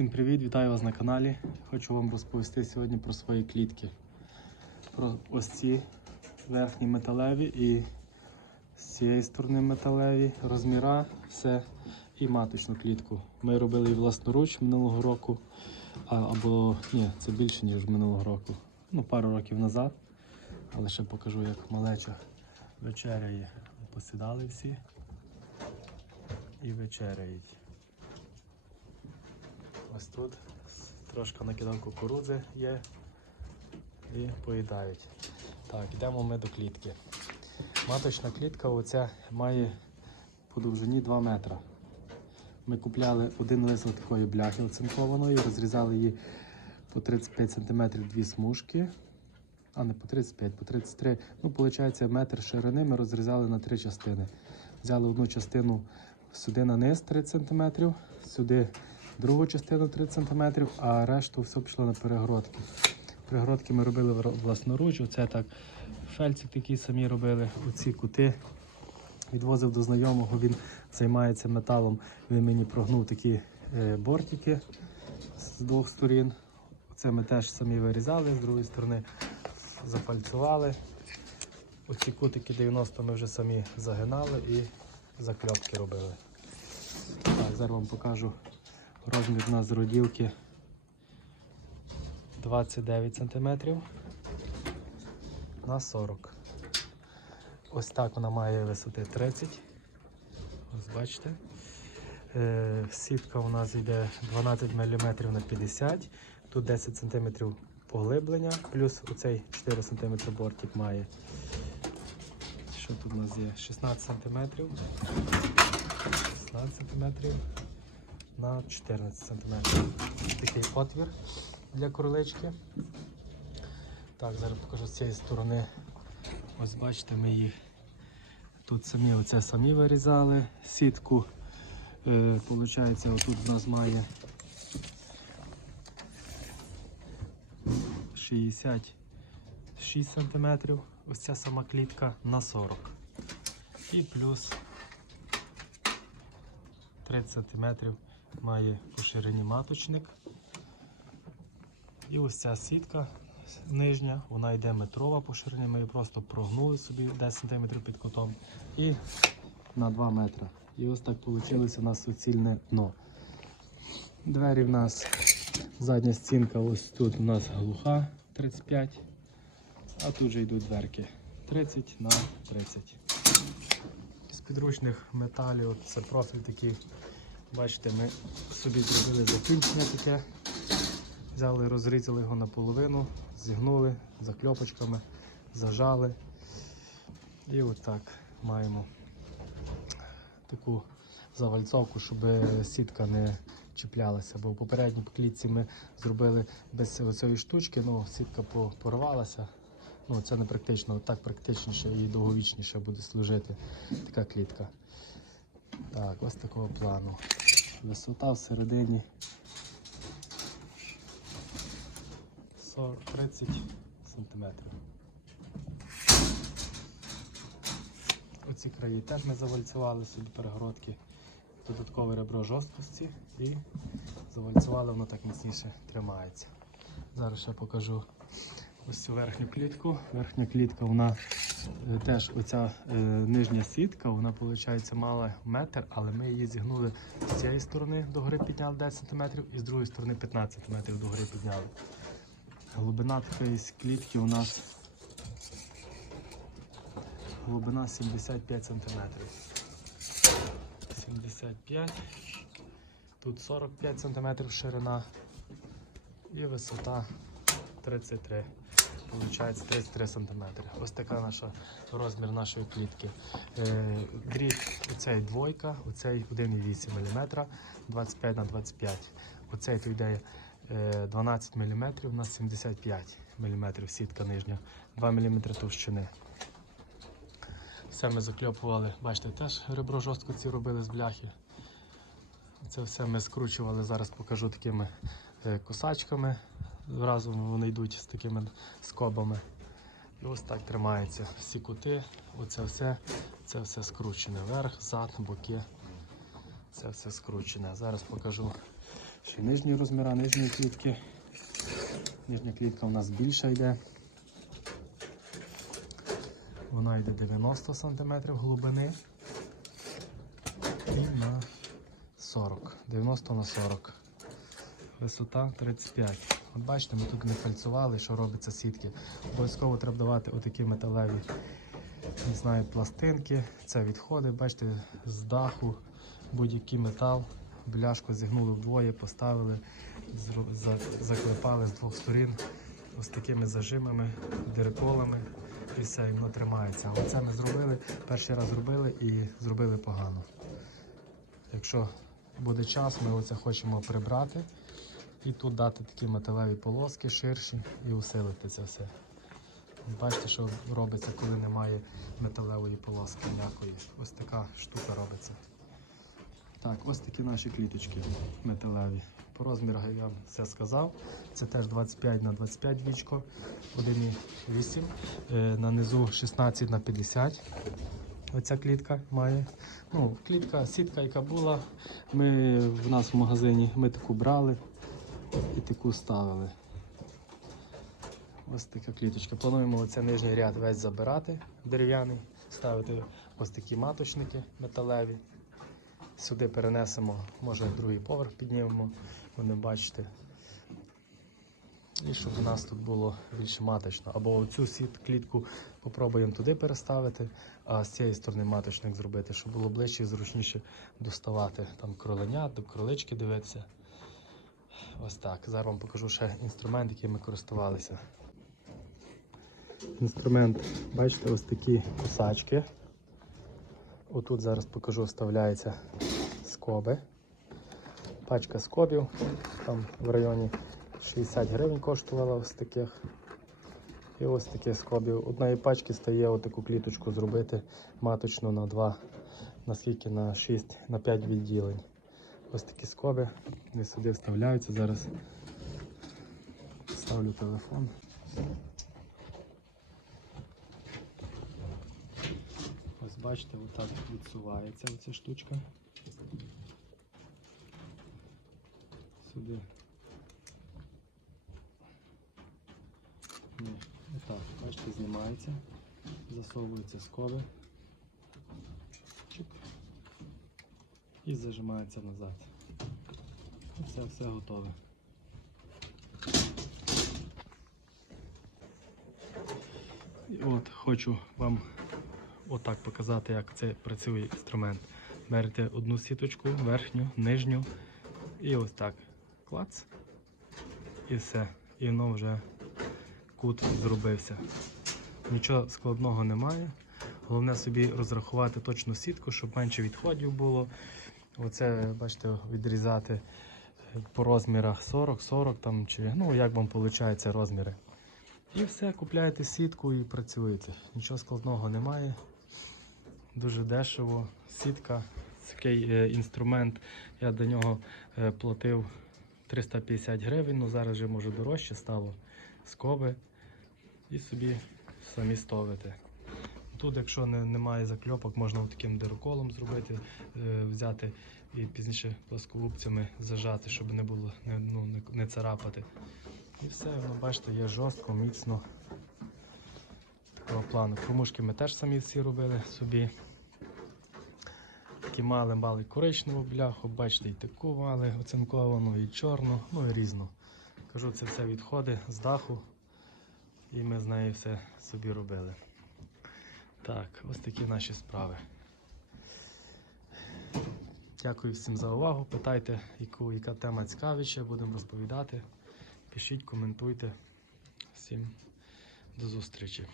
Всім привіт, вітаю вас на каналі. Хочу вам розповісти сьогодні про свої клітки. Про ось ці верхні металеві і з цієї сторони металеві розміра, все і маточну клітку. Ми робили її власноруч минулого року, або ні, це більше ніж минулого року. Ну, пару років назад. Але ще покажу, як малеча вечеряє. Посідали всі і вечеряють. Ось тут трошки накидав кукурудзи є і поїдають. Так, йдемо ми до клітки. Маточна клітка оця має по довжині 2 метра. Ми купляли один лист такої бляхи оцинкованої, розрізали її по 35 см дві смужки. А не по 35, по 33. Ну, виходить, метр ширини ми розрізали на три частини. Взяли одну частину сюди на низ 30 см, сюди другу частину 30 см, а решту все пішло на перегородки. Перегородки ми робили власноруч. Оце так фельцик такий самі робили. Оці кути відвозив до знайомого, він займається металом. Він мені прогнув такі е, бортики з двох сторін. Це ми теж самі вирізали, з другої сторони зафальцювали. Оці кутики 90 ми вже самі загинали і закльопки робили. Так, зараз вам покажу розмір у нас з роділки 29 см на 40 Ось так вона має висоти 30. Ось бачите. Е, сітка у нас йде 12 мм на 50 Тут 10 см поглиблення, плюс оцей 4 см бортик має. Що тут у нас є? 16 см. 16 см на 14 см. Такий отвір для королечки. Так, зараз покажу з цієї сторони. Ось бачите, ми їх тут самі оце самі вирізали. Сітку, е, получається, отут у нас має 66 см. Ось ця сама клітка на 40 І плюс 30 см має по ширині маточник. І ось ця сітка нижня, вона йде метрова по ширині. Ми її просто прогнули собі 10 см під кутом і на 2 метри. І ось так вийшло у нас суцільне дно. Двері в нас задня стінка, ось тут у нас глуха 35, а тут же йдуть дверки 30 на 30. З підручних металів, це профіль такий. Бачите, ми собі зробили закінчення таке. Взяли, розрізали його наполовину, зігнули закльопочками, зажали. І отак маємо таку завальцовку, щоб сітка не чіплялася. Бо в попередній клітці ми зробили без цієї штучки, ну сітка порвалася. Ну, це не практично, так практичніше і довговічніше буде служити така клітка. Так, ось такого плану. Висота всередині 40, 30 сантиметрів. Оці краї теж ми завальцювали собі перегородки, додаткове ребро жорсткості і завальцювали, воно так міцніше тримається. Зараз ще покажу ось цю верхню клітку. Верхня клітка, вона е, теж оця е, нижня сітка, вона виходить мала метр, але ми її зігнули з цієї сторони догори підняли 10 см і з другої сторони 15 см догори підняли. Глибина такої клітки у нас глибина 75 см. 75, тут 45 см ширина і висота 33 Получається 33 см. Ось така наша розмір нашої клітки. Е, дріт оцей двойка, оцей 1,8 мм, 25 на 25 Оцей тут йде е, 12 мм на 75 мм сітка нижня, 2 мм товщини. Все ми закльопували, бачите, теж ребро жорстко ці робили з бляхи. Це все ми скручували, зараз покажу такими е, косачками. Разом вони йдуть з такими скобами. І ось так тримається. Всі кути, оце все, це все скручене. Верх, зад, боки. Це все скручене. Зараз покажу ще нижні розміри нижньої клітки. Нижня клітка у нас більша йде. Вона йде 90 см глибини і на 40, 90 на 40. Висота 35. От бачите, ми тут не фальцювали, що робиться сітки. Обов'язково треба давати отакі металеві не знаю, пластинки. Це відходи, бачите, з даху, будь-який метал. Бляшку зігнули вдвоє, поставили, заклепали з двох сторін ось такими зажимами, дириколами і все, і воно тримається. Але це ми зробили, перший раз зробили і зробили погано. Якщо буде час, ми оце хочемо прибрати і тут дати такі металеві полоски ширші і усилити це все. Бачите, що робиться, коли немає металевої полоски м'якої. Ось така штука робиться. Так, ось такі наші кліточки металеві. По розмірах я все сказав. Це теж 25 на 25 вічко, 1,8. Е, На низу 16 на 50. Оця клітка має. Ну, клітка, сітка, яка була. Ми в нас в магазині ми таку брали і таку ставили. Ось така кліточка. Плануємо оцей нижній ряд весь забирати дерев'яний, ставити ось такі маточники металеві. Сюди перенесемо, може другий поверх піднімемо, вони бачите. І щоб у нас тут було більш маточно. Або оцю клітку попробуємо туди переставити, а з цієї сторони маточник зробити, щоб було ближче і зручніше доставати. Там кроленят, до кролички дивитися. Ось так. Зараз вам покажу ще інструмент, яким ми користувалися. Інструмент, бачите, ось такі кусачки. Отут зараз покажу, вставляються скоби. Пачка скобів, там в районі 60 гривень коштувала ось таких. І ось такі скобів. Одної пачки стає отаку кліточку зробити маточну на 2, наскільки на 6, на 5 відділень. Ось такі скоби. Вони сюди вставляються. Зараз ставлю телефон. Ось бачите, отак відсувається оця штучка. Сюди. Ні, отак, бачите, знімається, засовуються скоби. І зажимається назад. Все, все готове. І от хочу вам отак показати, як це працює інструмент. Берете одну сіточку, верхню, нижню, і ось так. Клац. І все. І воно вже кут зробився. Нічого складного немає. Головне собі розрахувати точну сітку, щоб менше відходів було. Оце, бачите, відрізати по розмірах 40, 40 там, чи ну як вам виходить розміри. І все, купляєте сітку і працюєте. Нічого складного немає. Дуже дешево. Сітка, такий е, інструмент. Я до нього е, платив 350 гривень, ну зараз вже може дорожче стало. Скоби і собі самі ставите. Тут, якщо не, немає закльопок, можна таким дироколом зробити, е, взяти і пізніше плоскогубцями зажати, щоб не було не, ну, не, не царапати. І все, воно бачите, є жорстко, міцно. Такого плану. Кормушки ми теж самі всі робили собі. Такі мали, мали коричневу бляху, бачите, і таку мали оцинковану, і чорну, ну і різну. Кажу, це все відходи з даху. І ми з нею все собі робили. Так, ось такі наші справи. Дякую всім за увагу. Питайте, яку, яка тема цікавіше, будемо розповідати. Пишіть, коментуйте. Всім до зустрічі.